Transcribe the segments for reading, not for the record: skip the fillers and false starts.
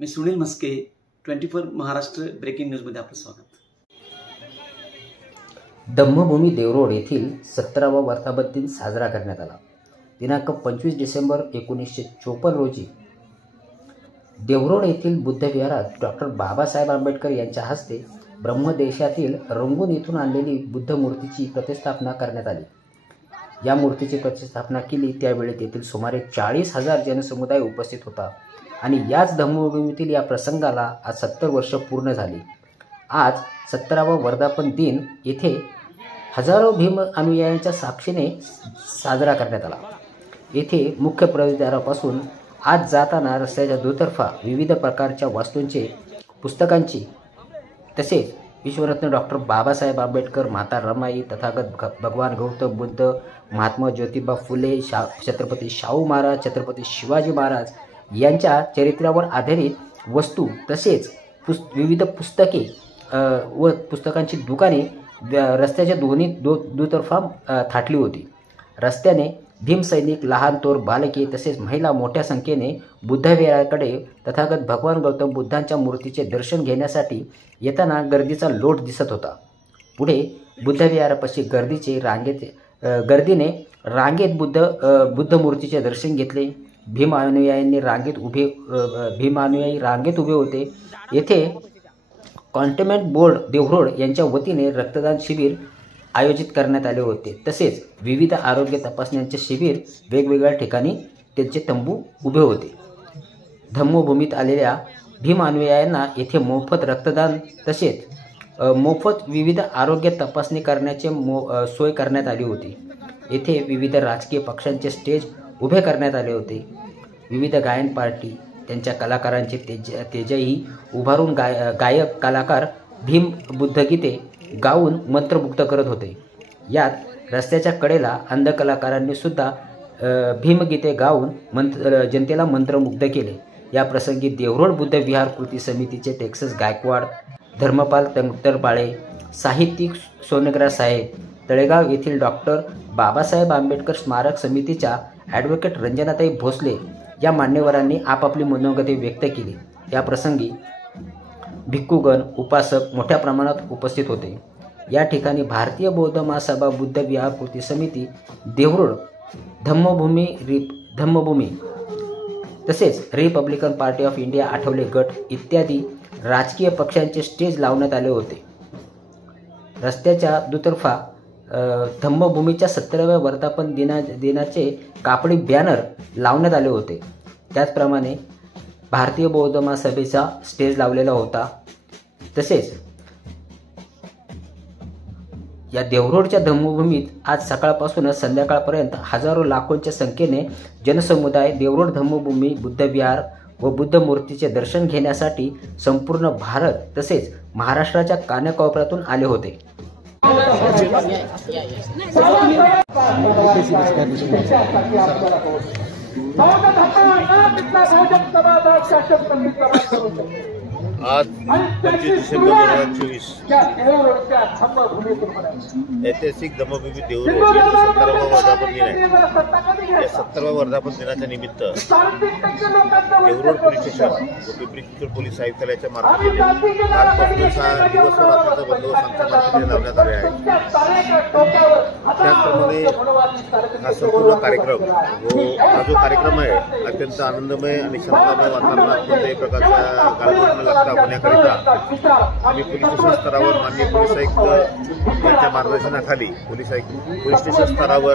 मी Sunil Maske, 24 Maharashtra breaking न्यूजमध्ये आपलं स्वागत. धम्मभूमी देवरोड येथील 17वा वर्धापन दिन साजरा करण्यात आला. दिनांक 25 डिसेंबर 1954 रोजी देवरोड येथील बुद्ध विहारात डॉक्टर बाबासाहेब आंबेडकर यांच्या हस्ते ब्रह्मदेशातील रंगून येथून आणलेली बुद्ध मूर्तीची प्रतिष्ठापना करण्यात आली. या मूर्तीची प्रतिष्ठापना केली त्यावेळी तेथील सुमारे 40,000 जनसमुदाय उपस्थित होता आणि याच धम्मभूमीतील या प्रसंगाला आज 70 वर्ष पूर्ण झाली. आज 17वा वर्धापन दिन येथे हजारो भीम अनुयायांच्या साक्षीने साजरा करण्यात आला. येथे मुख्य प्रवेशद्वारापासून आज जाताना रस्त्याच्या दुतर्फा विविध प्रकारच्या वस्तूंचे, पुस्तकांची तसेच विश्वरत्न डॉक्टर बाबासाहेब आंबेडकर, माता रमाई, तथागत भगवान गौतम बुद्ध, महात्मा ज्योतिबा फुले, छत्रपती शाहू महाराज, छत्रपती शिवाजी महाराज यांच्या चरित्रावर आधारित वस्तू तसेच विविध पुस्तके व पुस्तकांची दुकाने रस्त्याच्या दोन्ही दुतर्फा थाटली होती. रस्त्याने भीमसैनिक, लहान थोर बालके तसेच महिला मोठ्या संख्येने बुद्धविहाराकडे तथागत भगवान गौतम बुद्धांच्या मूर्तीचे दर्शन घेण्यासाठी येताना गर्दीचा लोट दिसत होता. पुढे बुद्धविहारापाशी गर्दीने रांगेत बुद्ध मूर्तीचे दर्शन घेतले. भीम अनुयायी रांगेत उभे होते. येथे कॉन्टेमेंट बोर्ड देवरोड यांच्या वतीने रक्तदान शिबिर आयोजित करण्यात आले होते. तसेच विविध आरोग्य तपासण्यांचे शिबिर वेगवेगळ्या ठिकाणी त्यांचे तंबू उभे होते. धम्मभूमीत आलेल्या भीम अनुयायांना येथे मोफत रक्तदान तसेच मोफत विविध आरोग्य तपासणी करण्याचे सोय करण्यात आली होती. येथे विविध राजकीय पक्षांचे स्टेज उभे करण्यात आले होते. विविध गायन पार्टी त्यांच्या कलाकारांचे तेजही उभारून गायक कलाकार भीम बुद्धगीते गाऊन मंत्रमुग्ध करत होते. यात रस्त्याच्या कडेला अंध कलाकारांनी सुद्धा भीमगीते गाऊन जनतेला मंत्रमुग्ध केले. या प्रसंगी देवरोड बुद्ध विहार कृती समितीचे टेक्सस गायकवाड, धर्मपाल तंगटरबाळे, साहित्यिक सोनग्रा साहेब, तळेगाव येथील डॉक्टर बाबासाहेब आंबेडकर स्मारक समितीच्या ॲडव्होकेट रंजनाताई भोसले या मान्यवरांनी आपापली मनोगते व्यक्त केली. या प्रसंगी भिक्खुगण, उपासक मोठ्या प्रमाणात उपस्थित होते. या ठिकाणी भारतीय बौद्ध महासभा बुद्ध विहार कृती समिती देवरोड, धम्मभूमी तसेच Republican party of India Athawale गट इत्यादी राजकीय पक्षांचे स्टेज लावण्यात आले होते. रस्त्याच्या दुतर्फा धम्मभूमीच्या 17व्या वर्धापन दिनाचे कापडी बॅनर लावण्यात आले होते. त्याचप्रमाणे भारतीय बौद्ध महासभेचा स्टेज लावलेला होता. तसेच या देवरोडच्या धम्मभूमीत आज सकाळपासूनच संध्याकाळपर्यंत हजारो लाखोंच्या संख्येने जनसमुदाय देवरोड धम्मभूमी बुद्ध विहार व बुद्ध मूर्तीचे दर्शन घेण्यासाठी संपूर्ण भारत तसेच महाराष्ट्राच्या कानाकोपऱ्यातून आले होते. आज 25 डिसेंबर 2024 ऐतिहासिक धम्मभूमी देवरोड यांचा 17वा वर्धापन दिन आहे. या 17व्या वर्धापन दिनाच्या निमित्त देवरोड पोलीस स्टेशन व पिंपरी चिंचवड पोलीस आयुक्तालयाच्या मार्फत आजपासून हा दिवस रात्रीचा बंदोबस्त आमच्या मार्फत लावण्यात आले आहे. त्याचप्रमाणे हा संपूर्ण कार्यक्रम व हा जो कार्यक्रम आहे अत्यंत आनंदमय आणि शांतमय वातावरणात कोणत्याही प्रकारचा गालबोट न लागता होण्याकरिता आम्ही पोलीस स्टेशन स्तरावर माननीय पोलीस आयुक्त यांच्या मार्गदर्शनाखाली पोलीस स्टेशन स्तरावर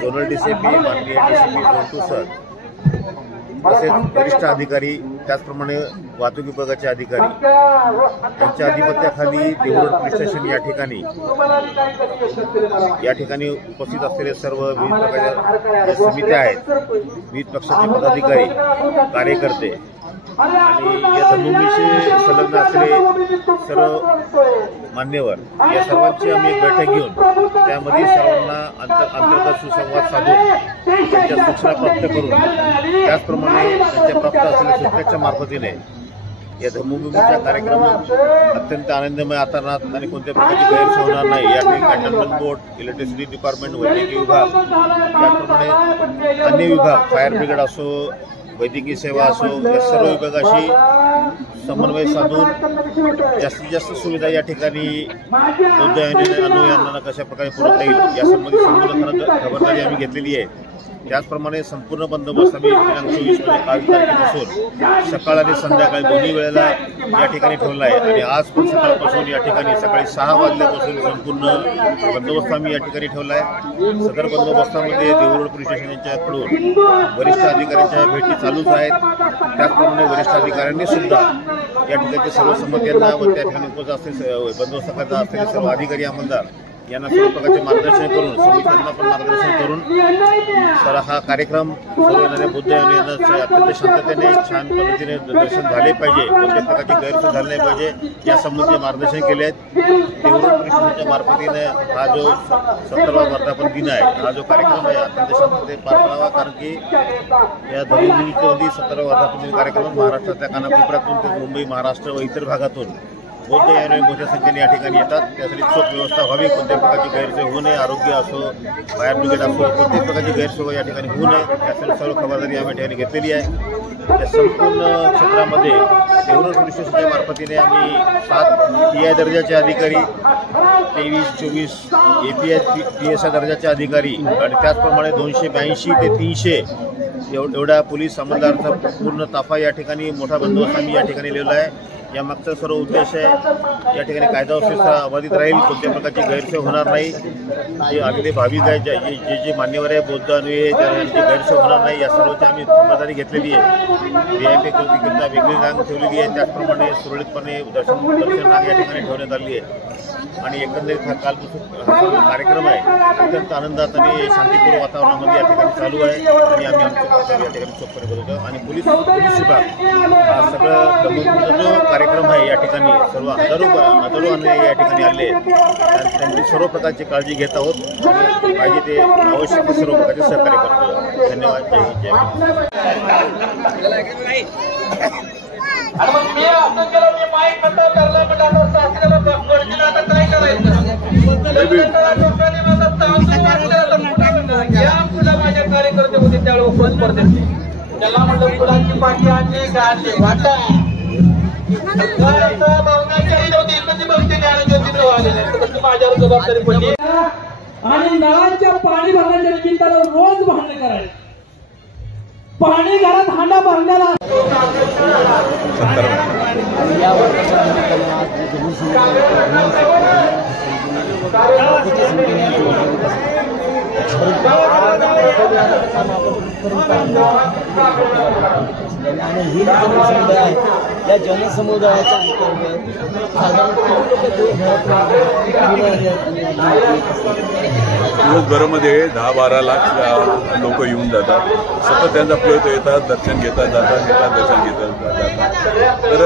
झोनल डीसीपी, माननीय डीसीपी झोन 2 सर तसेच वरिष्ठ अधिकारी, त्याचप्रमाणे वाहतूक विभागाचे अधिकारी यांच्या अधिपत्याखाली देवरोड पोलीस स्टेशन या ठिकाणी उपस्थित असलेले सर्व विविध प्रकारच्या ज्या समित्या आहेत, विविध पक्षाचे पदाधिकारी, कार्यकर्ते आणि या धम्मभूमीशी संलग्न असलेले सर्व मान्यवर या सर्वांची आम्ही एक बैठक घेऊन त्यामध्ये सर्वांना अंतर्गत सुसंवाद साधून त्यांच्या सूचना प्राप्त करून त्याचप्रमाणे त्यांच्या प्राप्त असलेल्या सूचनेच्या मार्फतीने या धम्मभूमीचा कार्यक्रम अत्यंत आनंदमय वातावरणात आणि कोणत्या प्रकारची गैरसोय होणार नाही या ठिकाणी कॅन्टोन्मेंट बोर्ड, इलेक्ट्रिसिटी डिपार्टमेंट, वैद्यकीय विभाग, त्याचप्रमाणे अन्य विभाग, फायर ब्रिगेड असो, वैद्यकीय सेवा असो, या सर्व विभागाशी समन्वय साधून जास्तीत जास्त सुविधा या ठिकाणी बौद्ध अनुयायांना कशा प्रकारे पुरवता येईल यासंबंधी संपूर्ण खबरदारी आम्ही घेतलेली आहे. त्याचप्रमाणे संपूर्ण बंदोबस्त आम्ही दिनांक 24 म्हणजे 22 तारखेपासून सकाळ आणि संध्याकाळी दोन्ही वेळेला या ठिकाणी ठेवला आहे आणि आज पण सकाळपासून या ठिकाणी सकाळी 6 वाजल्यापासून संपूर्ण बंदोबस्त आम्ही या ठिकाणी ठेवला आहे. सदर बंदोबस्तामध्ये देऊरोड पोलीस स्टेशन यांच्याकडून वरिष्ठ अधिकाऱ्यांच्या भेटी चालूच आहेत. त्याचप्रमाणे वरिष्ठ अधिकाऱ्यांनी सुद्धा या ठिकाणच्या सर्व संमत्यांना व त्या ठिकाणी उपस्थित असलेले बंदोबस्ताकरता असलेले सर्व अधिकारी अंमलदार यांना सर्व प्रकारचे मार्गदर्शन करून समित्यांना पण मार्गदर्शन करून तर हा कार्यक्रम सर्व येणाऱ्या बुद्ध यांना अत्यंत शांततेने छान पद्धतीने दर्शन झाले पाहिजे, कोणत्या प्रकारची गैरसोय झाली नाही पाहिजे यासंबंधी मार्गदर्शन केले आहेत. देऊरोड पोलीस स्टेशनच्या मार्फतीने हा जो 17वा वर्धापन दिन आहे, हा जो कार्यक्रम आहे अत्यंत शांततेत पार पडावा, कारण की या धर्मभूमीमध्ये 17वा वर्धापन दिन कार्यक्रम महाराष्ट्रातल्या कानाकोपऱ्यातून ते मुंबई, महाराष्ट्र व इतर भागातून बौद्ध अनुयायी मोठ्या संख्येने या ठिकाणी येतात. त्यासाठी चोख व्यवस्था व्हावी, कोणत्याही प्रकारची गैरसोय होऊ नये, आरोग्य असो, फायर ब्रिगेड असो, कोणत्याही प्रकारची गैरसोय या ठिकाणी होऊ नये यासाठी सर्व खबरदारी आम्ही ठिकाणी घेतलेली आहे. त्या संपूर्ण क्षेत्रामध्ये देऊरोड पोलीस स्टेशनच्या मार्फतीने आम्ही 7 PI दर्जाचे अधिकारी, 23-24 API PSI दर्जाचे अधिकारी आणि त्याचप्रमाणे 282 ते 300 एवढा पोलीस अंमलदारांचा पूर्ण ताफा या ठिकाणी मोठा बंदोबस्त आम्ही या ठिकाणी लिहिला आहे. यामागचा सर्व उद्देश आहे या ठिकाणी कायदा व्यवस्था अबाधित राहील, कोणत्या प्रकारची गैरसोय होणार नाही, जे आलेले भाविक आहेत, जे मान्यवर आहे बौद्ध अनुयायी त्यांची गैरसोय होणार नाही या सर्वची आम्ही खबरदारी घेतलेली आहे. VIP गर्दीकरिता वेगळी रांग ठेवलेली आहे, त्याचप्रमाणे सुरळीतपणे दर्शन रांग या ठिकाणी ठेवण्यात आली आहे आणि एकंदरीत हा कालपासून हा सर्व कार्यक्रम आहे अत्यंत आनंदात आणि शांतीपूर्ण वातावरणामध्ये या ठिकाणी चालू आहे आणि आम्ही आमचं कर्तव्य या ठिकाणी चोखपणे करतो. आणि पोलीस विभाग हा सगळं धम्मभूमीचा जो कार्यक्रम आहे या ठिकाणी सर्व हजारो अनुयायी या ठिकाणी आले आहेत, त्यांची सर्व प्रकारची काळजी घेत आहोत आणि पाहिजे ते आवश्यक ते सर्व प्रकारचे सहकार्य करतो. धन्यवाद. जय हिंद, जय महाराष्ट्र. आणि मग मी असं केलं, मी माईक नंतर करला पण आता सासऱ्याला गडजीनं आता काय करायचं या पुढे माझे कार्यकर्ते होते त्यावेळेस बंद पडते त्याला म्हटलं फुलांची पाठी आणली गाडली वाटा माझ्यावर जबाबदारी पडली आणि नळाच्या पाणी भरण्याच्या निमित्तानं रोज भांडण करायचं. पाणी घरात हांडा भरण्याला आणि ही जनसमुदाय या जनसमुदायाच्या दिवसभरामध्ये 10-12 लाख लोक येऊन जातात. सतत त्यांचा प्रयत्न येतात, दर्शन घेतात जातात, दर्शन घेतात जातात. तर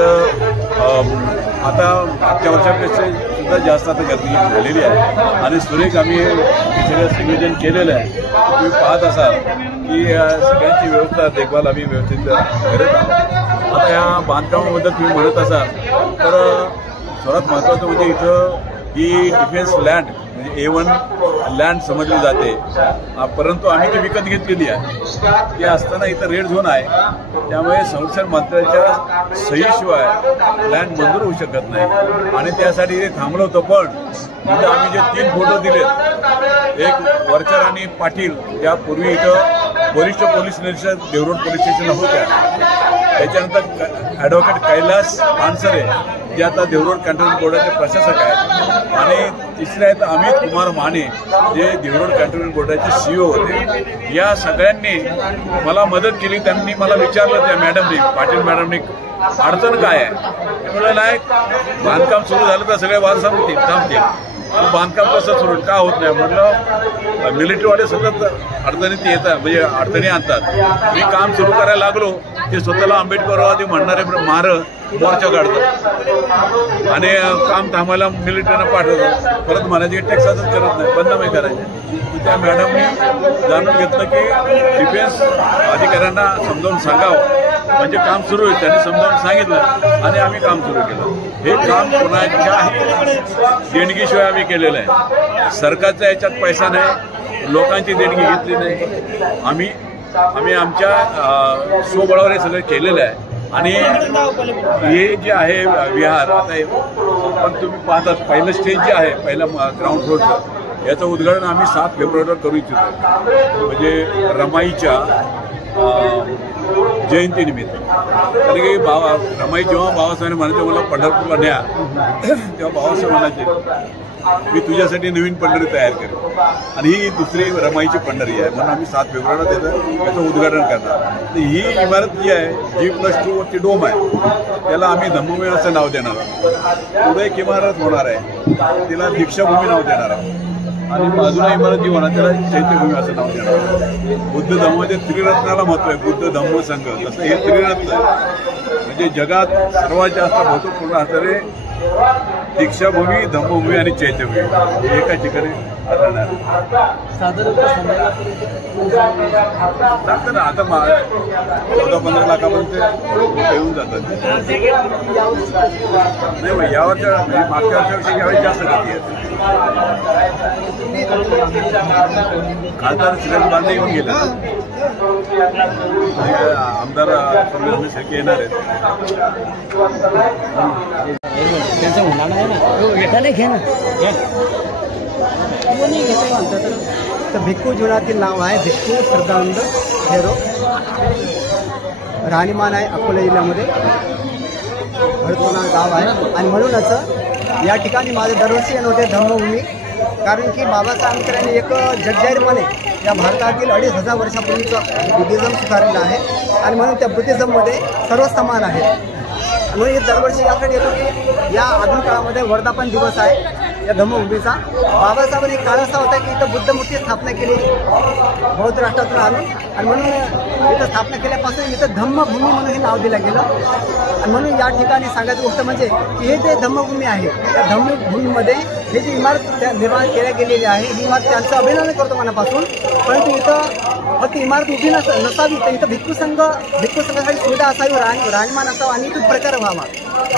आता मागच्या वर्षापेक्षा सुद्धा जास्त आता गर्दी झालेली आहे आणि सुरेख आम्ही सगळं संयोजन केलेलं आहे. तुम्ही पाहत असाल की सगळ्यांची व्यवस्था देखभाल आम्ही व्यवस्थित करत आहोत. आता या बांधकामाबद्दल तुम्ही म्हणत असाल तर सर्वात महत्त्वाचं म्हणजे इथं ही डिफेन्स लँड म्हणजे A1 लँड समजली जाते, परंतु आम्ही ती विकत घेतलेली आहे. ते असताना इथं रेड झोन आहे, त्यामुळे संरक्षण मंत्र्याच्या सहीशिवाय लँड मंजूर होऊ शकत नाही आणि त्यासाठी ते थांबलो होतो. पण इथं आम्ही जे 3 फोटो दिले, एक वर्कर आणि पाटील या पूर्वी इथं वरिष्ठ पोलीस निरीक्षक देऊरोड पोलीस स्टेशनला होत्या, त्याच्यानंतर ॲडव्होकेट कैलास पानसरे जे आता देऊरोड कॅन्टोन्मेंट बोर्डाचे प्रशासक आहेत आणि तिसरे आहेत अमित कुमार माने जे देऊरोड कॅन्टोन्मेंट बोर्डाचे CEO होते. या सगळ्यांनी मला मदत केली. त्यांनी मला विचारलं त्या मॅडमनी, पाटील मॅडमनी, अडचण काय आहे. ते म्हणाले नाही बांधकाम सुरू झालं तर सगळे वाद थांबतील, बांधकाम कसं सुरू का होत नाही. म्हटलं मिलिटरीवाले सतत अडचणीत येतात, म्हणजे अडचणी आणतात. मी काम सुरू करायला लागलो ते स्वतःला आंबेडकरवादी म्हणणारे मोर्चा काढतात आणि काम थांबायला मिलिटरीनं पाठवतात. परत म्हणायचे टॅक्साच करत नाही, बंद नाही करायचे. त्या मॅडमनी जाणून घेतलं की डिफेन्स अधिकाऱ्यांना समजावून सांगावं म्हणजे काम सुरू आहे. त्यांनी समजावून सांगितलं आणि आम्ही काम सुरू केलं. हे काम कोणाच्याही देणगीशिवाय आम्ही केलेलं आहे. सरकारचा याच्यात पैसा नाही, लोकांची देणगी घेतली नाही. आम्ही आमच्या स्वबळावर हे सगळं केलेलं आहे. आणि हे जे आहे विहार, आता पण तुम्ही पाहतात पहिलं स्टेज जे आहे, पहिलं ग्राउंड फ्लोअरचं, याचं उद्घाटन आम्ही 7 फेब्रुवारीला करू इच्छितो, म्हणजे रमाईच्या जयंतीनिमित्त. कारण की रमाई जेव्हा बाबासाहेबांनी म्हणायचे मला पंढरपूरला न्या, तेव्हा बाबासाहेब म्हणायचे मी तुझ्यासाठी नवीन पंढरी तयार करेन, आणि ही दुसरी रमाईची पंढरी आहे. म्हणून आम्ही 7 फेब्रुवारीला त्याचं उद्घाटन करणार. तर ही इमारत जी आहे G+2 वरती डोम आहे, त्याला आम्ही धम्मभूमी असं नाव देणार आहोत. पुढे एक इमारत होणार आहे, तिला दीक्षाभूमी नाव देणार आहोत. आणि बाजूला इमारत जी होणार त्याला चैत्यभूमी असं नाव देणार आहोत. बुद्ध धम्माच्या त्रिरत्नाला महत्व आहे, बुद्ध धम्म संघ. तसं हे त्रिरत्न म्हणजे जगात सर्वात जास्त महत्वपूर्ण असणारे दीक्षाभूमी, धम्मभूमी आणि चैत्यभूमी एका ठिकाणी आढळणार. ना आता 14-15 लाखापर्यंत येऊन जातात. नाही यावरच्या मागच्या वर्षापेक्षा यावेळी जास्त गती आहे. खासदार श्रीरंग बांधे येऊन गेले, आमदार सारखे येणार आहेत. त्यांचं होणार नाही ना, घेता नाही घे ना, कोणी घेता म्हणतात. तर भिक्खू जीवनातील नाव आहे भिक्खू श्रद्धानंद हेरो. राहणीमान आहे अकोला जिल्ह्यामध्ये, हळदोना गाव आहे. आणि म्हणूनच या ठिकाणी माझे दरवर्षी येणं होते धम्मभूमी. कारण की बाबासाहेब आंबेडकरांनी एक जगजाहीरपणे या भारतातील 2500 वर्षापूर्वीचं बुद्धिझम स्वीकारलेलं आहे. आणि म्हणून त्या बुद्धिझममध्ये सर्व समान आहे. म्हणून दरवर्षी यासाठी येतो की या आधुनिक काळामध्ये वर्धापन दिवस आहे या धम्मभूमीचा. बाबासाहेबांनी एक काळ असा होता की इथं बुद्धमूर्ती स्थापना केली बौद्ध राष्ट्रातून आणून, आणि म्हणून इथं स्थापना केल्यापासून इथं धम्मभूमी म्हणून हे नाव दिलं गेलं. आणि म्हणून या ठिकाणी सांगायची गोष्ट म्हणजे की हे जे धम्मभूमी आहे, त्या धम्मभूमीमध्ये हे जी इमारत निर्माण केल्या गेलेली आहे, ही इमारत त्यांचं अभिनंदन करतो मनापासून. परंतु इथं फक्त इमारत उभी नसावी, तर इथं भिक्खू संघासाठी सुविधा असावी, राहणीमान असावं, आणि इथून प्रचार व्हावा,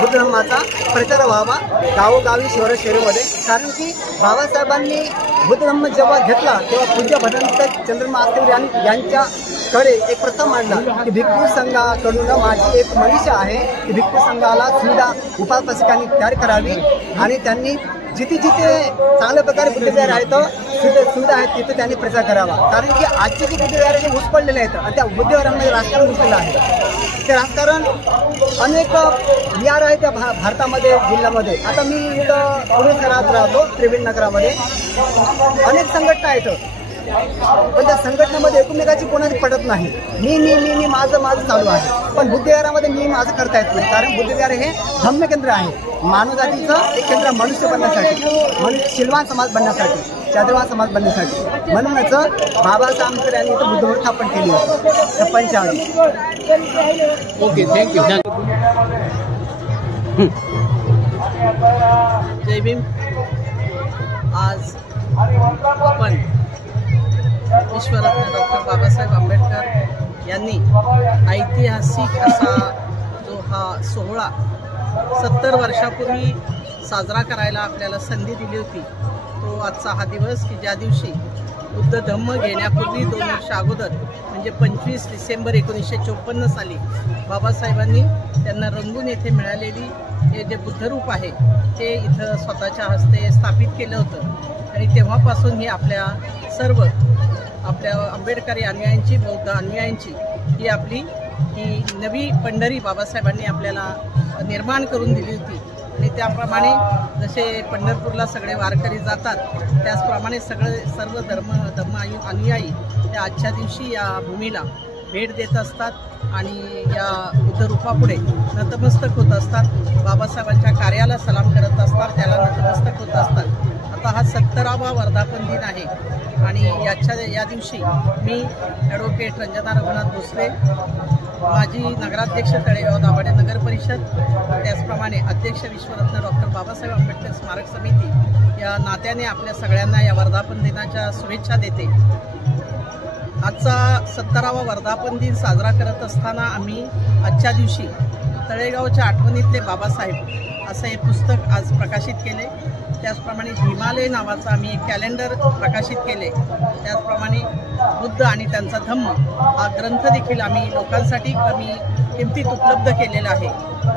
बुद्ध धर्माचा प्रचार व्हावा गावोगावी शहरामध्ये. कारण की बाबासाहेबांनी बुद्ध धर्म जेव्हा घेतला तेव्हा पूज्य भदंत चंद्रमा आस्ते यांच्याकडे एक प्रस्ताव मांडला की भिक्खू संघाकडून माझी एक मनीषा आहे की भिक्खू संघाला सुविधा उपासकांनी तयार करावी, आणि त्यांनी जिथे चांगल्या प्रकारे बुद्धविहार आहेत, सुविधा आहेत, तिथे त्यांनी प्रचार करावा. कारण की आजचे जे बुद्धविहार हे ऊस पडलेले आहेत, आणि त्या बुद्धविहारामध्ये राजकारण घुसलेलं आहे. ते राजकारण अनेक विहार आहेत त्या भारतामध्ये, जिल्ह्यामध्ये. आता मी इथं पुणे शहरात राहतो, त्रिवेणी नगरामध्ये. अनेक संघटना आहेत, पण त्या संघटनेमध्ये एकमेकाची कोणाची पडत नाही. मी माझं चालू आहे. पण बुद्धविहारामध्ये मी माझं करता येत नाही. कारण बुद्धविहार हे धम्मकेंद्र आहे, मानवजातीचं एक केंद्र, मनुष्य बनण्यासाठी, शीलवान समाज बनण्यासाठी, चादरवान समाज बनण्यासाठी. म्हणूनच बाबासाहेब आंबेडकर यांनी इथं बुद्धमूर्ती स्थापन केली होती त्या पंचावली. Okay, thank you. जय भीम. आज आपण विश्वरत्न डॉक्टर बाबासाहेब आंबेडकर यांनी ऐतिहासिक असा जो हा सोहळा 70 वर्षापूर्वी साजरा करायला आपल्याला संधी दिली होती, तो आजचा हा दिवस की ज्या दिवशी बुद्ध धम्म घेण्यापूर्वी 2 वर्ष अगोदर म्हणजे 25 डिसेंबर 1954 साली बाबासाहेबांनी त्यांना रंगून येथे मिळालेली हे जे बुद्धरूप आहे ते इथं स्वतःच्या हस्ते स्थापित केलं होतं. आणि तेव्हापासून ही आपल्या सर्व आंबेडकरी अनुयायांची, बौद्ध अनुयायांची ही नवी पंढरी बाबासाहेबांनी आपल्याला निर्माण करून दिली होती. आणि त्याप्रमाणे जसे पंढरपूरला सगळे वारकरी जातात, त्याचप्रमाणे सर्व धर्म अनुयायी त्या आजच्या दिवशी या भूमीला भेट देत असतात आणि या बुद्धरूपापुढे नतमस्तक होत असतात, बाबासाहेबांच्या कार्याला सलाम करत असतात, त्याला नतमस्तक होत असतात. आता हा 70वा वर्धापन दिन आहे आणि या दिवशी मी ॲडव्होकेट रंजना रघुनाथ भोसले, माजी नगराध्यक्ष तळेगाव दाभाडे नगर परिषद, त्याचप्रमाणे अध्यक्ष विश्वरत्न डॉक्टर बाबासाहेब आंबेडकर स्मारक समिती या नात्याने आपल्या सगळ्यांना या वर्धापन दिनाच्या शुभेच्छा देते. आजचा 17वा वर्धापन दिन साजरा करत असताना आम्ही आजच्या दिवशी तळेगावच्या आठवणीतले बाबासाहेब असं हे पुस्तक आज प्रकाशित केले. त्याचप्रमाणे हिमालय नावाचं आम्ही एक कॅलेंडर प्रकाशित केले. त्याचप्रमाणे बुद्ध आणि त्यांचा धम्म हा ग्रंथ देखील आम्ही लोकांसाठी कमी किमतीत उपलब्ध केलेला आहे.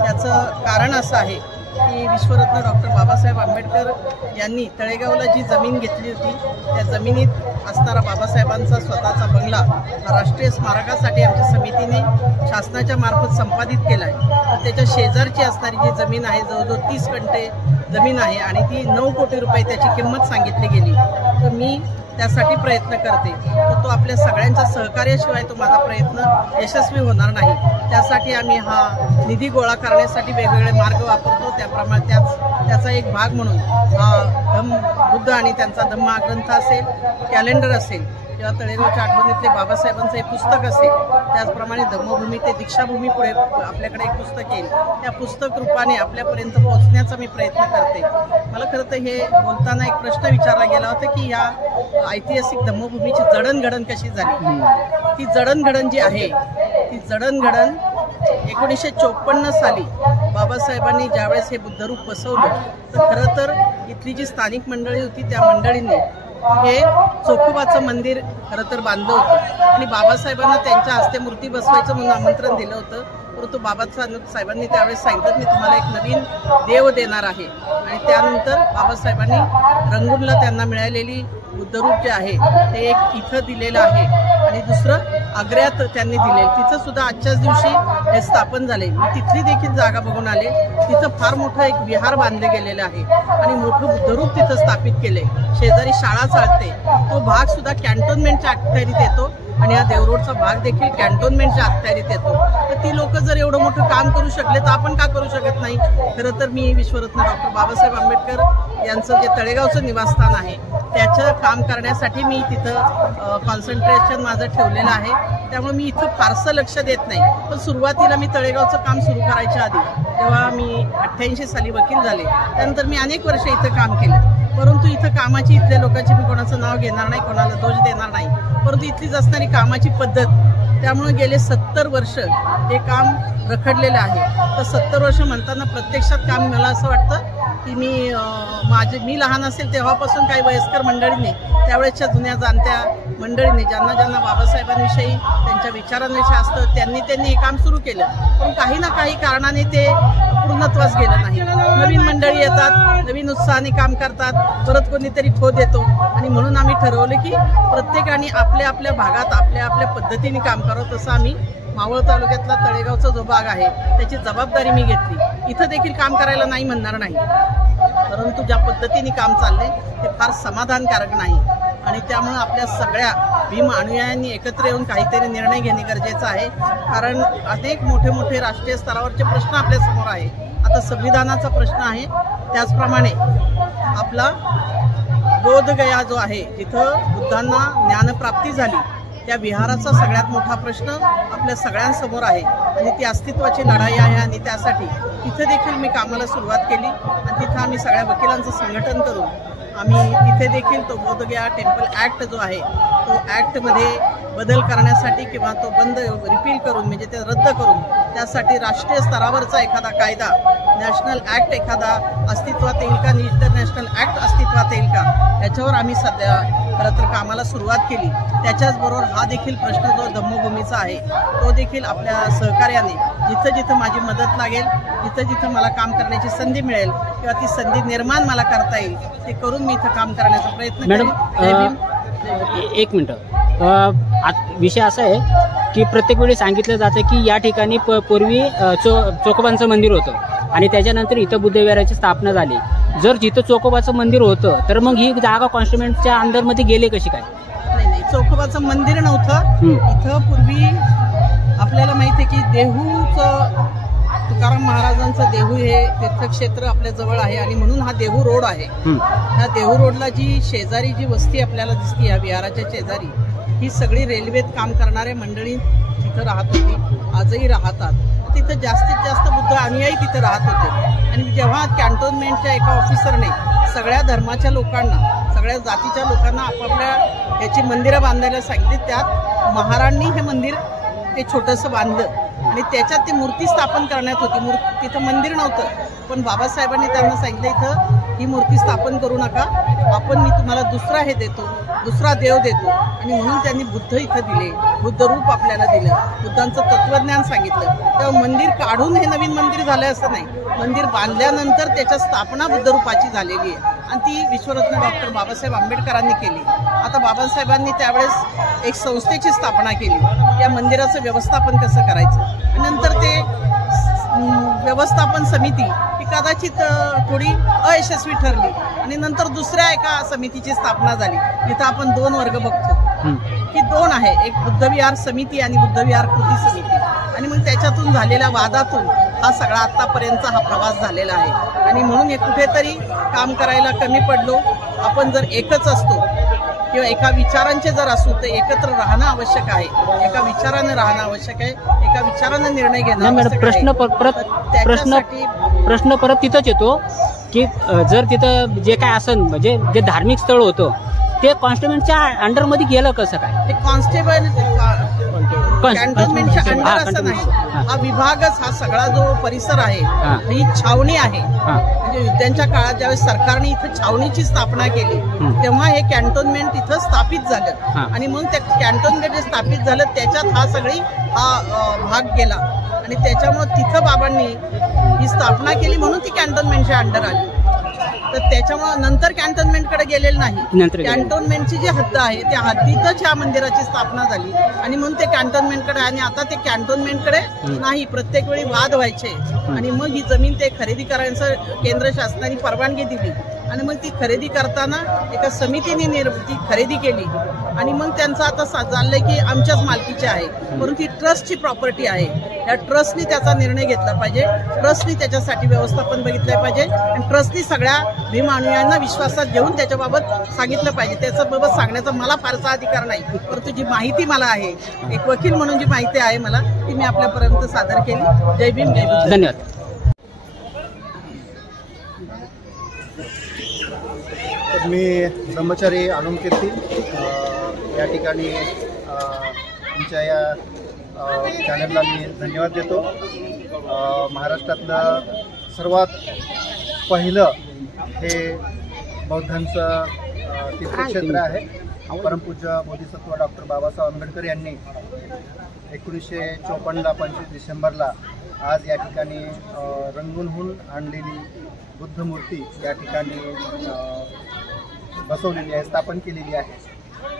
त्याचं कारण असं आहे की विश्वरत्न डॉक्टर बाबासाहेब आंबेडकर यांनी तळेगावला जी जमीन घेतली होती त्या जमिनीत असणारा बाबासाहेबांचा स्वतःचा बंगला हा राष्ट्रीय स्मारकासाठी आमच्या समितीने शासनाच्या मार्फत संपादित केला आहे. तर त्याच्या शेजारची असणारी जी जमीन आहे जवळजवळ 30 गुंठे जमीन आहे आणि ती 9 कोटी रुपये त्याची किंमत सांगितली गेली. तर मी त्यासाठी प्रयत्न करते. तर तो आपल्या सगळ्यांच्या सहकार्याशिवाय तो माझा प्रयत्न यशस्वी होणार नाही. त्यासाठी आम्ही हा निधी गोळा करण्यासाठी वेगवेगळे मार्ग वापरतो. त्याप्रमाणे त्याचा एक भाग म्हणून हा बुद्ध आणि त्यांचा धम्म हा ग्रंथ असेल, कॅलेंडर असेल किंवा तळेगावच्या आठवणीतले बाबासाहेबांचं एक पुस्तक असेल, त्याचप्रमाणे धम्मभूमी ते दीक्षाभूमी पुढे आपल्याकडे एक पुस्तक येईल. त्या पुस्तक रूपाने आपल्यापर्यंत पोहोचण्याचा मी प्रयत्न करते. मला खरं तर हे बोलताना एक प्रश्न विचारला गेला होता की या ऐतिहासिक धम्मभूमीची जडणघडण कशी झाली. ती जडणघडण जी आहे ती जडणघडण 1954 साली बाबासाहेबांनी ज्यावेळेस हे बुद्धरूप बसवलं तर खरं तर इथली जी स्थानिक मंडळी होती त्या मंडळींनी हे चोखोबाचं मंदिर खरं तर बांधलं होतं आणि बाबासाहेबांना त्यांच्या हस्ते मूर्ती बसवायचं म्हणून आमंत्रण दिलं होतं. परंतु बाबासाहेबांनी त्यावेळेस सांगितलं मी तुम्हाला एक नवीन देव देणार आहे. आणि त्यानंतर बाबासाहेबांनी रंगूनला त्यांना मिळालेली बुद्धरूप जे आहे ते एक इथं दिलेलं आहे आणि दुसरं आग्र्यात त्यांनी दिले. तिथं सुद्धा आजच्याच दिवशी हे स्थापन झाले. मी तिथली देखील जागा बघून आले. तिथं फार मोठं एक विहार बांधले गेलेलं आहे आणि मोठं बुद्धरूप तिथं स्थापित केले. शेजारी शाळा चालते. तो भाग सुद्धा कॅन्टोन्मेंटच्या अखत्यारीत येतो आणि हा देवरोडचा भाग देखील कॅन्टोन्मेंटच्या अखत्यारीत येतो. तर ती लोक जर एवढं मोठं काम करू शकले तर आपण का करू शकत नाही. खरं तर मी विश्वरत्न डॉक्टर बाबासाहेब आंबेडकर यांचं जे तळेगावचं निवासस्थान आहे त्याचं काम करण्यासाठी मी तिथं कॉन्सन्ट्रेशन माझं ठेवलेलं आहे. त्यामुळे मी इथं फारसं लक्ष देत नाही. पण सुरुवातीला मी तळेगावचं काम सुरू करायच्या आधी जेव्हा मी 88 साली वकील झाले त्यानंतर मी अनेक वर्ष इथं काम केलं. परंतु इथं कामाची इथल्या लोकांची मी कोणाचं नाव घेणार नाही, कोणाला दोष देणार नाही. परंतु इथलीच असणारी कामाची पद्धत त्यामुळे गेले 70 वर्ष हे काम रखडलेलं आहे. तर 70 वर्ष म्हणताना प्रत्यक्षात काम मला असं वाटतं की मी लहान असेल तेव्हापासून काही वयस्कर मंडळींनी त्यावेळेसच्या जुन्या जाणत्या मंडळींनी ज्यांना बाबासाहेबांविषयी त्यांच्या विचारांविषयी असतं त्यांनी हे काम सुरू केलं. पण काही ना काही कारणाने ते पूर्णत्वास गेलं नाही. नवीन मंडळी येतात, नवीन उत्साहाने काम करतात, परत कोणीतरी खो देतो आणि म्हणून आम्ही ठरवलं की प्रत्येकाने आपल्या आपल्या भागात आपल्या आपल्या पद्धतीने काम करावं. तसं आम्ही मावळ तालुक्यातला तळेगावचा जो भाग आहे त्याची जबाबदारी मी घेतली. इथं देखील काम करायला नाही म्हणणार नाही, परंतु ज्या पद्धतीने काम चाललंय ते फार समाधानकारक नाही आणि त्यामुळे आपल्या सगळ्या भीम अनुयायांनी एकत्र येऊन काहीतरी निर्णय घेणे गरजेचं आहे. कारण अनेक मोठे मोठे राष्ट्रीय स्तरावरचे प्रश्न आपल्यासमोर आहे. आता संविधानाचा प्रश्न आहे, त्याचप्रमाणे आपला बोधगया जो आहे जिथं बुद्धांना ज्ञानप्राप्ती झाली त्या विहाराचा सगळ्यात मोठा प्रश्न आपल्या सगळ्यांसमोर आहे आणि ती अस्तित्वाची लढाई आहे. आणि त्यासाठी तिथे देखील मी कामाला सुरुवात केली आणि तिथं आम्ही सगळ्या वकिलांचं संघटन करून आम्ही तिथे देखील तो बोधगया टेम्पल ॲक्ट जो आहे तो ॲक्टमध्ये बदल करण्यासाठी किंवा तो बंद रिपील करून म्हणजे ते रद्द करून त्यासाठी राष्ट्रीय स्तरावरचा एखादा कायदा नॅशनल ॲक्ट एखादा अस्तित्वात येईल का, इंटरनॅशनल ॲक्ट अस्तित्वात येईल का, याच्यावर आम्ही सध्या खरं तर कामाला सुरुवात केली. त्याच्याचबरोबर हा देखील प्रश्न जो धम्मभूमीचा आहे तो देखील आपल्या सहकार्याने जिथं जिथं माझी मदत लागेल, जिथं जिथं मला काम करण्याची संधी मिळेल किंवा ती संधी निर्माण मला करता येईल ते करून मी इथं काम करण्याचा प्रयत्न करेन. एक मिनटं, विषय असा आहे की प्रत्येक वेळी सांगितलं जातं की या ठिकाणी पूर्वी चोखोबांचं मंदिर होतं आणि त्याच्यानंतर इथं बुद्धविहाराची स्थापना झाली. जर जिथं चोखोबाचं मंदिर होतं तर मग ही जागा कॉन्स्टिट्युएंटच्या अंडरमध्ये गेले कशी काय? नाही, चोखोबाचं मंदिर नव्हतं इथं. पूर्वी आपल्याला माहिती आहे की देहूचं तुकाराम महाराजांचं देहू हे तीर्थक्षेत्र आपल्या जवळ आहे आणि म्हणून हा देहू रोड आहे. ह्या देहू रोडला जी शेजारी जी वस्ती आपल्याला दिसते या विहाराच्या शेजारी ही सगळी रेल्वेत काम करणारे मंडळी तिथं राहत होती, आजही राहतात. तिथं जास्तीत जास्त बुद्ध अनुयायी तिथं राहत होते. आणि जेव्हा कॅन्टोन्मेंटच्या एका ऑफिसरने सगळ्या धर्माच्या लोकांना, सगळ्या जातीच्या लोकांना आपापल्या याची मंदिरं बांधायला सांगितली, त्यात महाराजांनी हे मंदिर ते छोटंसं बांधलं आणि त्याच्यात ती मूर्ती स्थापन करण्यात होती. तिथं मंदिर नव्हतं, पण बाबासाहेबांनी त्यांना सांगितलं इथं ही मूर्ती स्थापन करू नका, मी तुम्हाला दुसरा हे देतो, दुसरा देव देतो. आणि म्हणून त्यांनी बुद्ध इथं दिले, बुद्ध रूप आपल्याला दिलं, बुद्धांचं तत्वज्ञान सांगितलं. तेव्हा मंदिर काढून हे नवीन मंदिर झालं असं नाही, मंदिर बांधल्यानंतर त्याच्या स्थापना बुद्ध रूपाची झालेली आहे आणि ती विश्वरत्न डॉक्टर बाबासाहेब आंबेडकरांनी केली. आता बाबासाहेबांनी त्यावेळेस एक संस्थेची स्थापना केली, या मंदिराचं व्यवस्थापन कसं करायचं. आणि नंतर ते व्यवस्थापन समिती ही कदाचित थोडी अयशस्वी ठरली आणि नंतर दुसऱ्या एका समितीची स्थापना झाली. इथं आपण 2 वर्ग बघतो की 2 आहे, एक बुद्धविहार समिती आणि बुद्धविहार कृती समिती. आणि मग त्याच्यातून झालेल्या वादातून हा सगळा आत्तापर्यंतचा हा प्रवास झालेला आहे. आणि म्हणून हे कुठेतरी काम करायला कमी पडलो. आपण जर एकच असतो किंवा एका विचारांचे जर असू तर एकत्र राहणं आवश्यक आहे, एका विचारानं राहणं आवश्यक आहे, एका विचारानं निर्णय घेणं आवश्यक आहे. प्रश्न परत तिथंच येतो की जर तिथं जे काय असेल म्हणजे जे धार्मिक स्थळ होतं ते कॉन्स्टेबलच्या अंडरमध्ये गेलं कसं काय? ते कॉन्स्टेबल कॅन्टोन्मेंटच्या अंडर असं नाही, हा विभागच, हा सगळा जो परिसर आहे ही छावणी आहे. म्हणजे युद्धांच्या काळात ज्यावेळेस सरकारने इथं छावणीची स्थापना केली तेव्हा हे कॅन्टोन्मेंट इथं स्थापित झालं. आणि मग त्या कॅन्टोन्मेंट जे स्थापित झालं त्याच्यात हा भाग गेला आणि त्याच्यामुळे तिथं बाबांनी ही स्थापना केली म्हणून ती कॅन्टोन्मेंटच्या अंडर आली. तर त्याच्यामुळे नंतर कॅन्टोन्मेंटकडे गेलेलं नाही, कॅन्टोन्मेंटची जी हद्द आहे त्या हद्दीतच या मंदिराची स्थापना झाली आणि म्हणून ते कॅन्टोन्मेंटकडे. आणि आता ते कॅन्टोन्मेंटकडे नाही, प्रत्येक वेळी वाद व्हायचे आणि मग ही जमीन ते खरेदी करायचं केंद्र शासनाने परवानगी दिली आणि मग ती खरेदी करताना एका समितीने ती खरेदी केली आणि मग त्यांचं आता चाललंय की आमच्याच मालकीची आहे, परंतु ही ट्रस्टची प्रॉपर्टी आहे. या ट्रस्टनी त्याचा निर्णय घेतला पाहिजे, ट्रस्टनी त्याच्यासाठी व्यवस्थापन बघितलं पाहिजे आणि ट्रस्टनी सगळ्या भीम अनुयायांना विश्वासात घेऊन त्याच्याबाबत सांगितलं पाहिजे. त्याच्याबाबत सांगण्याचा मला फारसा अधिकार नाही, परंतु जी माहिती मला आहे, एक वकील म्हणून जी माहिती आहे मला, ती मी आपल्यापर्यंत सादर केली. जय भीम, जय बुद्ध. धन्यवाद. मी ब्रह्मचारी अनुम कीर्ती या ठिकाणी तुमच्या या चॅनलला मी धन्यवाद देतो. महाराष्ट्रातलं सर्वात पहिलं हे बौद्धांचं तीर्थक्षेत्र आहे. परमपूज्य बोधिसत्व डॉक्टर बाबासाहेब आंबेडकर यांनी 1954ला 25 डिसेंबरला आज या ठिकाणी रंगून होऊन आणलेली बुद्ध मूर्ती या ठिकाणी बसवलेली आहे, स्थापन केलेली आहे.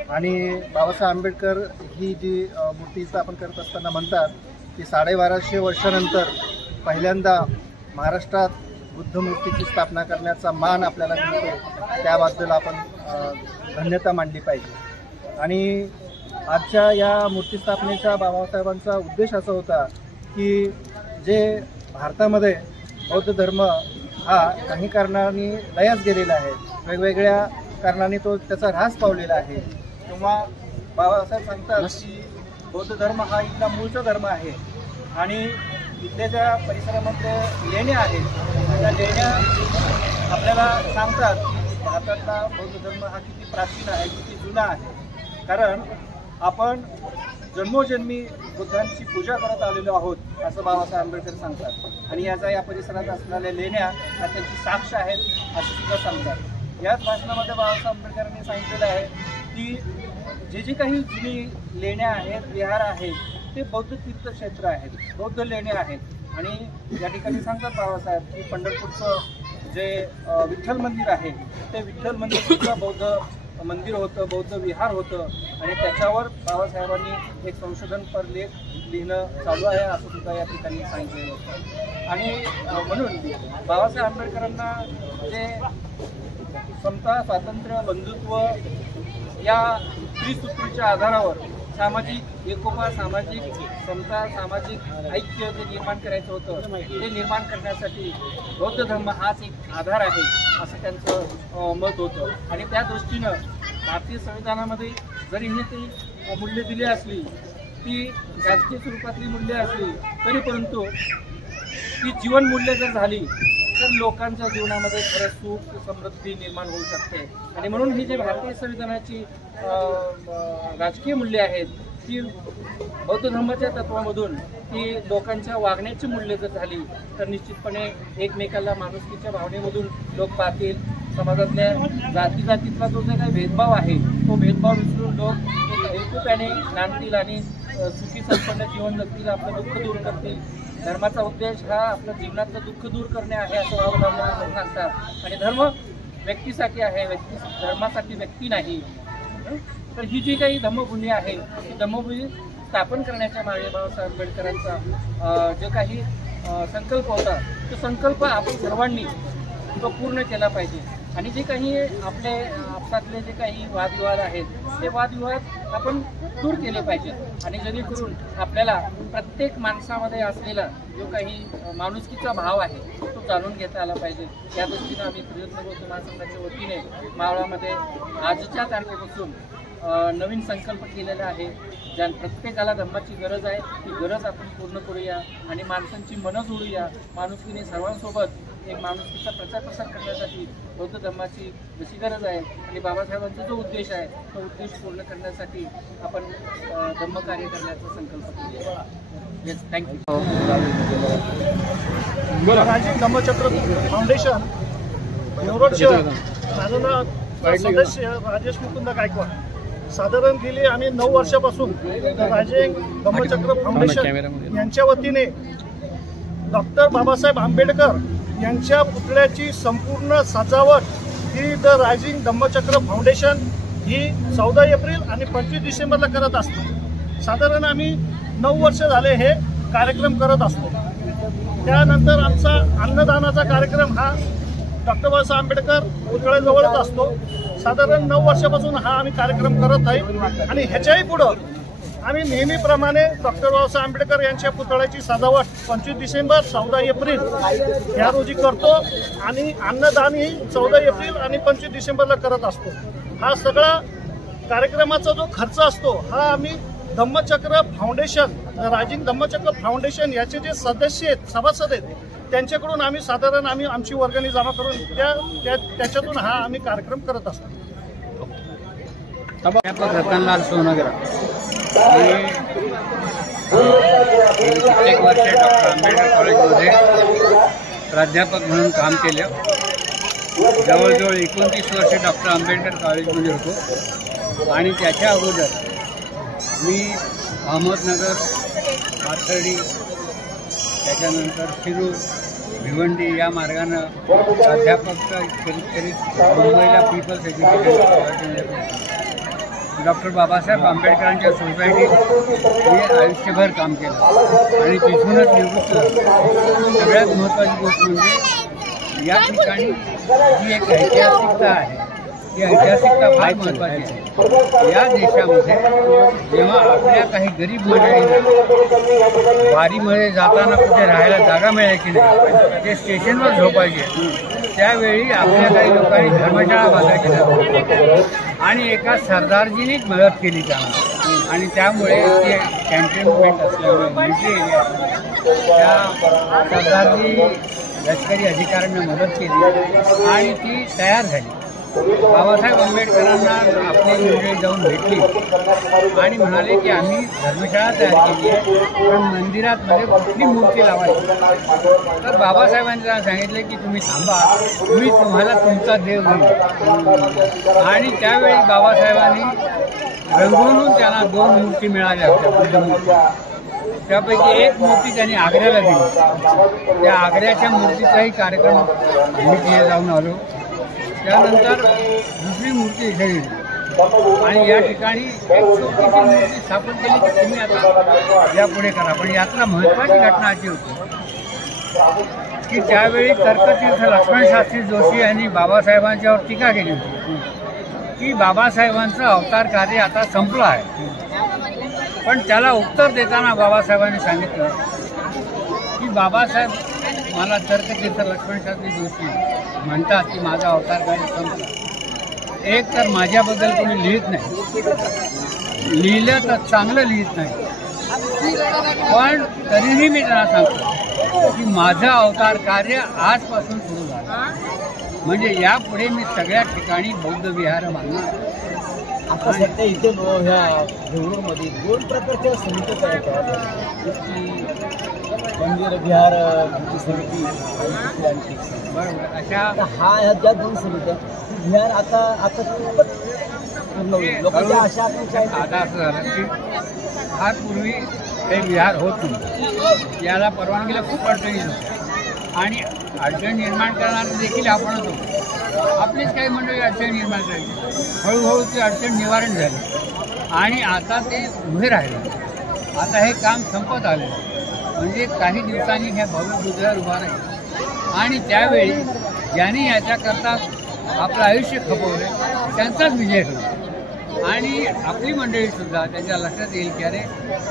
आणि बाबासाहेब आंबेडकर ही जी मूर्ती स्थापन करत असताना म्हणतात की 1250 वर्षानंतर पहिल्यांदा महाराष्ट्रात बुद्ध मूर्तीची स्थापना करण्याचा मान आपल्याला मिळतो, त्याबद्दल आपण धन्यता मानली पाहिजे. आणि आजच्या या मूर्ती स्थापनेचा बाबासाहेबांचा उद्देश असा होता की जे भारतामध्ये बौद्ध धर्म हा काही कारणांनी लयास गेलेला आहे, वेगवेगळ्या कारणाने तो त्याचा ऱ्हास पावलेला आहे. तेव्हा बाबासाहेब सांगतात की बौद्ध धर्म हा इथला मूळचा धर्म आहे आणि इथल्या ज्या परिसरामध्ये लेण्या आहेत त्या लेण्या आपल्याला सांगतात की भारतातला बौद्ध धर्म हा किती प्राचीन आहे, किती जुना आहे. कारण आपण जन्मोजन्मी बुद्धांची पूजा करत आलेलो आहोत असं बाबासाहेब आंबेडकर सांगतात. आणि याचा या परिसरात असलेल्या लेण्या ह्या त्यांची साक्ष आहेत असं सुद्धा सांगतात. याच भाषणामध्ये बाबासाहेब आंबेडकरांनी सांगितलेलं आहे की जे काही जुनी लेण्या आहेत, विहार आहेत, ते बौद्ध तीर्थक्षेत्र आहेत, बौद्ध लेण्या आहेत. आणि या ठिकाणी सांगतात बाबासाहेब की पंढरपूरचं जे विठ्ठल मंदिर आहे ते विठ्ठल मंदिर सुद्धा बौद्ध मंदिर होतं, बौद्ध विहार होतं. आणि त्याच्यावर बाबासाहेबांनी एक संशोधनपर लेख लिहिणं चालू आहे असं सुद्धा या ठिकाणी सांगितलेलं होतं. आणि म्हणून बाबासाहेब आंबेडकरांना जे समता, स्वातंत्र्य, बंधुत्व या त्रिसूत्रीच्या आधारावर सामाजिक एकोपा, सामाजिक समता, सामाजिक ऐक्य जे निर्माण करायचं होतं ते निर्माण करण्यासाठी बौद्ध धर्म हाच एक आधार आहे असं त्यांचं मत होतं. आणि त्या दृष्टीनं भारतीय संविधानामध्ये जरी ही ती मूल्य दिली असली ती राजकीय स्वरूपातली मूल्य असली तरी परंतु ती जीवन मूल्य जर झाली तर लोकांच्या जीवनामध्ये खरं सुख समृद्धी निर्माण होऊ शकते. आणि म्हणून ही जी भारतीय संविधानाची राजकीय मूल्ये आहेत ती बौद्ध धर्माच्या तत्वामधून ती लोकांच्या वागण्याची मूल्य जर झाली तर निश्चितपणे एकमेकाला माणुसकीच्या भावनेमधून लोक पाहतील. समाजातल्या जातीजातीतला जो काही भेदभाव आहे तो भेदभाव विसरून लोक एकोप्याने नांदतील आणि सुखी संपन्न जीवन जगतील, आपलं दुःख दूर करतील. धर्माचा उद्देश हा आपल्या जीवनातलं दुःख दूर करणे आहे असं बाबासाहेब सांगतात. आणि धर्म व्यक्तीसाठी आहे, व्यक्ती धर्मासाठी व्यक्ती नाही. तर ही जी काही धम्मभूमी आहे ही धम्मभूमी स्थापन करण्याच्या मागे बाबासाहेब आंबेडकरांचा जो काही संकल्प होता तो संकल्प आपण सर्वांनी तो पूर्ण केला पाहिजे. आणि जे काही आपले आपसातले जे काही वादविवाद आहेत ते वादविवाद आपण दूर केले पाहिजेत. आणि जेणेकरून आपल्याला प्रत्येक माणसामध्ये असलेला जो काही माणुसकीचा भाव आहे तो जाणून घेता आला पाहिजे. या दृष्टीनं आम्ही प्रयत्न बौद्ध महासंघाच्या वतीने मावळामध्ये आजच्या तारखेपासून नवीन संकल्प केलेला आहे. ज्या प्रत्येकाला धम्माची गरज आहे ती गरज आपण पूर्ण करूया आणि माणसांची मनं जोडूया. माणुसकीने सर्वांसोबत एक माणुसकीचा प्रचार प्रसार करण्यासाठी बौद्ध धर्माची जशी गरज आहे आणि बाबासाहेबांचा जो उद्देश आहे तो उद्देश पूर्ण करण्यासाठी आपण धम्मकार्य करण्याचा संकल्प केला. Yes, thank you. Rajiv Dhammachakra foundation Devrod शहर, माझं नाव सदस्य राजेश मुकुंद गायकवाड. साधारण गेली आम्ही 9 वर्षापासून राजीव धम्मचक्र फाउंडेशन यांच्या वतीने डॉक्टर बाबासाहेब आंबेडकर यांच्या पुतळ्याची संपूर्ण सजावट ही द रायझिंग धम्मचक्र फाउंडेशन ही 14 एप्रिल आणि 25 डिसेंबरला करत असते. साधारण आम्ही 9 वर्ष झाले हे कार्यक्रम करत असतो. त्यानंतर आमचा अन्नदानाचा कार्यक्रम हा डॉक्टर बाबासाहेब आंबेडकर पुतळ्याजवळच असतो. साधारण 9 वर्षापासून हा आम्ही कार्यक्रम करत आहे. आणि ह्याच्याही पुढं आम्ही नेहमीप्रमाणे डॉक्टर बाबासाहेब आंबेडकर यांच्या पुतळ्याची सजावट 25 डिसेंबर 14 एप्रिल या रोजी करतो आणि अन्नदानही 14 एप्रिल आणि 25 डिसेंबरला करत असतो. हा सगळा कार्यक्रमाचा जो खर्च असतो हा आम्ही धम्मचक्र फाउंडेशन, राजीव धम्मचक्र फाउंडेशन याचे जे सदस्य आहेत, सभासद आहेत, त्यांच्याकडून आम्ही साधारण आमची वर्गणी जमा करून त्याच्यातून हा आम्ही कार्यक्रम करत असतो. रतनलाल सोनग्रा कित्येक वर्षे डॉक्टर आंबेडकर कॉलेजमध्ये प्राध्यापक म्हणून काम केलं. जवळजवळ 29 वर्षे डॉक्टर आंबेडकर कॉलेजमध्ये होतो. आणि त्याच्या अगोदर मी अहमदनगर, पाथर्डी, त्याच्यानंतर शिरूर, भिवंडी या मार्गानं प्राध्यापक करीत मुंबईला पीपल्स एज्युकेशन कॉलेजमध्ये डॉक्टर बाबासाहेब आंबेडकरांच्या सोसायटीत मी आयुष्यभर काम केलं आणि तिथूनच निवृत्त झालो. सगळ्यात महत्त्वाची गोष्ट म्हणजे या ठिकाणी जी एक ऐतिहासिकता आहे ती ऐतिहासिकता फार महत्त्वाची आहे. या देशामध्ये जेव्हा आपल्या काही गरीब मंडळींना वारीमध्ये जाताना कुठे राहायला जागा मिळायची नाही, ते स्टेशनवर झोपायचे, त्यावेळी आपल्या काही लोकांनी धर्मशाळा बांधायची आणि एका सरदारजीनीच मदत केली त्यांना. आणि त्यामुळे ते कॅन्टोन्मेंट असल्यामुळे मिलिटरी एरिया त्या सरदारजी लष्करी अधिकाऱ्यांना मदत केली आणि ती तयार झाली. बाबासाहेब आंबेडकरांना आपली मंडळी जाऊन भेटली आणि म्हणाले की आम्ही धर्मशाळा तयार केली आहे पण मंदिरात मध्ये कुठली मूर्ती लावायची. तर बाबासाहेबांनी त्यांना सांगितले की तुम्ही थांबा, मी तुम्हाला तुमचा देव देईन. आणि त्यावेळी बाबासाहेबांनी रंगवून त्यांना 2 मूर्ती मिळाल्या होत्या, बुद्ध मूर्ती. त्यापैकी एक मूर्ती त्यांनी आग्र्याला दिली. त्या आग्र्याच्या मूर्तीचाही कार्यक्रम मी तिथे जाऊन आलो. त्यानंतर दुसरी मूर्ती इथे दिली आणि या ठिकाणी एक छोटीशी मूर्ती स्थापन केली की तुम्ही आता यापुढे करा. पण यातला महत्त्वाची घटना अशी होती की त्यावेळी तर्कतीर्थ लक्ष्मणशास्त्री जोशी यांनी बाबासाहेबांच्यावर टीका केली होती की बाबासाहेबांचं अवतार कार्य आता संपलं आहे. पण त्याला उत्तर देताना बाबासाहेबांनी सांगितलं की बाबासाहेब मला तर्कतीर्थ लक्ष्मणशास्त्री जोशी म्हणतात की माझा अवतार कार्य संपला. एक तर माझ्याबद्दल कोणी लिहित नाही, लिहिलं तर चांगलं लिहित नाही, पण तरीही मी त्यांना सांगतो की माझं अवतार कार्य आजपासून सुरू झालं, म्हणजे यापुढे मी सगळ्या ठिकाणी बौद्ध विहार बांधणार. आता सध्या इथे ह्या देवळूरमध्ये 2 प्रकारच्या समित्या तयार झाल्या, मंदिर विहार समिती आणि बरोबर. अशा ह्या ज्या 2 समित्या विहार आता खूपच लोकांच्या आशा आकांक्षा आहेत. आता असं झालं की फार पूर्वी हे विहार होत नाही, याला परवानगीला खूप अडचणी होत्या आणि अडचण निर्माण करणारे देखील आपणच होतो. आपलीच काही मंडळी अडचण निर्माण करायची, हळूहळू ती अडचण निवारण झाली आणि आता ते उभे राहिले. आता हे काम संपत आले, म्हणजे काही दिवसांनी ह्या भव्य बुद्धावर उभा राहील आणि त्यावेळी ज्यांनी याच्याकरता आपलं आयुष्य खपवलं त्यांचाच विजय होईल. आणि आपली मंडळीसुद्धा त्यांच्या लक्षात येईल की अरे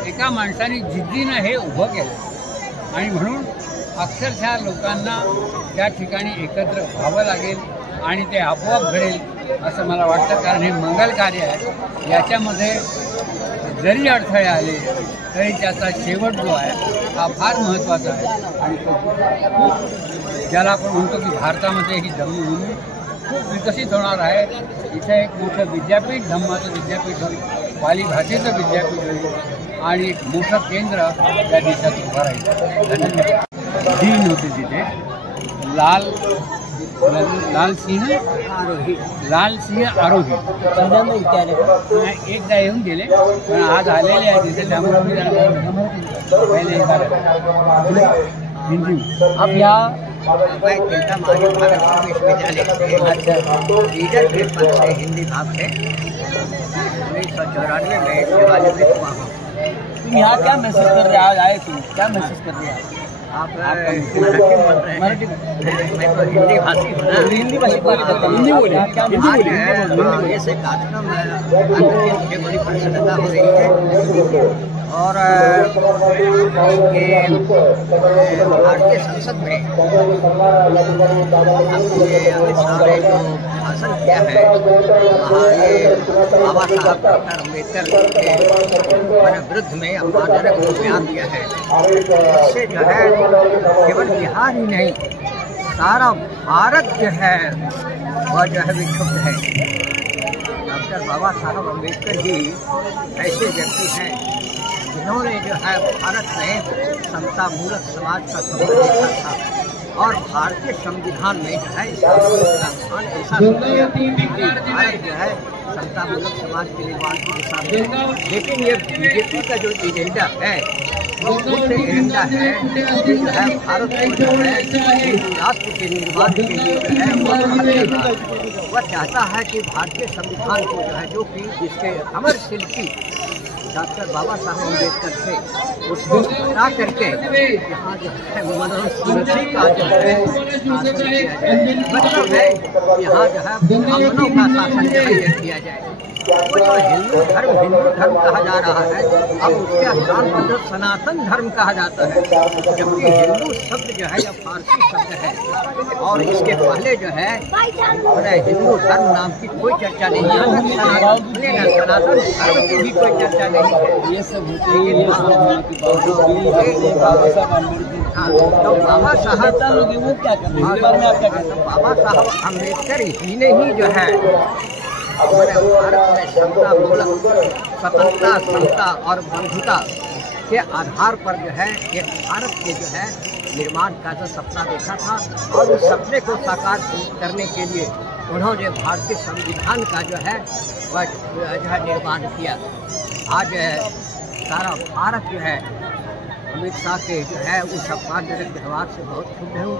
एका माणसाने जिद्दीनं हे उभं केलं आणि म्हणून अक्षरशः लोकांना त्या ठिकाणी एकत्र व्हावं लागेल आणि ते आपोआप घडेल असं मला वाटतं. कारण हे मंगल कार्य आहे, याच्यामध्ये जरी अडथळे आले तरी त्याचा शेवट जो आहे हा फार महत्त्वाचा आहे आणि तो खूप ज्याला आपण म्हणतो की भारतामध्ये ही धम्मभूमी खूप विकसित होणार आहे. इथे एक मोठं विद्यापीठ, धम्माचं विद्यापीठ होईल, पाली भाषेचं विद्यापीठ होईल आणि एक मोठं केंद्र त्या देशात उभं राहील. धन्यवाद. दिन होते तिथे लालसिंह आरोही एकदा येऊन गेले, पण आज आलेले आहे तिथे, त्यामुळे पहिले हिंदी. अब या मैं तिलका महाराज भारत विश्वविद्यालय से लीडर के पद से हिंदी भाग से 1994 में सेवानिवृत्त हुआ हूँ. तुम यहाँ क्या महसूस कर रहे हैं? आए तुम क्या महसूस कर रहे हैं? आप मराठी बोल रहे हैं, मैं तो हिंदी भाषी हूँ ना. हिंदी भाषी हिंदी बोले ऐसे कार्यक्रम मुझे बड़ी प्रसन्नता हो रही है और भारतीय संसद में अमित शाह ने जो भाषण किया है वहाँ ये बाबा साहब डॉक्टर अम्बेडकर के विरुद्ध में अपमानजनक जो बयान दिया है, इससे जो है केवल बिहार ही नहीं सारा भारत जो है वह जो है विक्षुब्ध है. डॉक्टर बाबा साहब अम्बेडकर ही ऐसे व्यक्ति हैं जिन्होंने जो है भारत में समता मूलक समाज का सपना देखा था और भारतीय संविधान में जो है इसका प्रावधान ऐसा भारत जो है समता मूलक समाज के निर्माण की दिशा में. लेकिन ये बीजेपी का जो एजेंडा है वो मुख्य एजेंडा है जो है भारत को जो है हिंदू राष्ट्र के निर्माण के लिए जो है वह चाहता है कि भारतीय संविधान को जो है जो कि जिसके अमर शिल्पी डॉक्टर बाबा साहब अम्बेडकर थे उसको हटा करके यहाँ जो है मनुस्मृति का जो है शासन किया जाए. मतलब है यहाँ जो है ब्राह्मणों का शासन किया जाए. वो जो हिंदू धर्म कहा जा रहा है अब उसके स्थान पर जो सनातन धर्म कहा जाता है, जबकि हिंदू शब्द जो है यह फारसी शब्द है और इसके पहले जो है हिंदू धर्म नाम की कोई चर्चा नहीं है. सनातन धर्म की भी कोई चर्चा नहीं है. ये सब तो बाबा साहब वो क्या कर रहे हैं? बाबा साहब अम्बेडकर ही ने ही जो है हमारे भारत में समता मूलक स्वतंत्रता समता और बंधुता के आधार पर जो है एक भारत के जो है निर्माण का जो सपना देखा था और उस सपने को साकार करने के लिए उन्होंने भारतीय संविधान का जो है वह जो है निर्माण किया. आज सारा भारत जो है अमित शाह के जो है उस अपमानजनक व्यवहार से बहुत क्षुब्ध हूँ.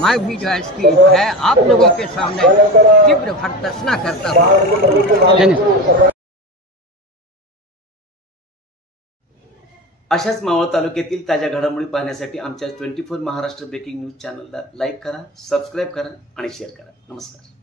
मैं भी जो है इसकी जो है आप लोगों के सामने तीव्र भर्त्सना करता हूँ. अशाच मावळ तालुक्यातील ताज्या घडामोडी पाहण्यासाठी आमच्या 24 महाराष्ट्र ब्रेकिंग न्यूज चॅनलला लाईक करा, सबस्क्राईब करा आणि शेअर करा. नमस्कार.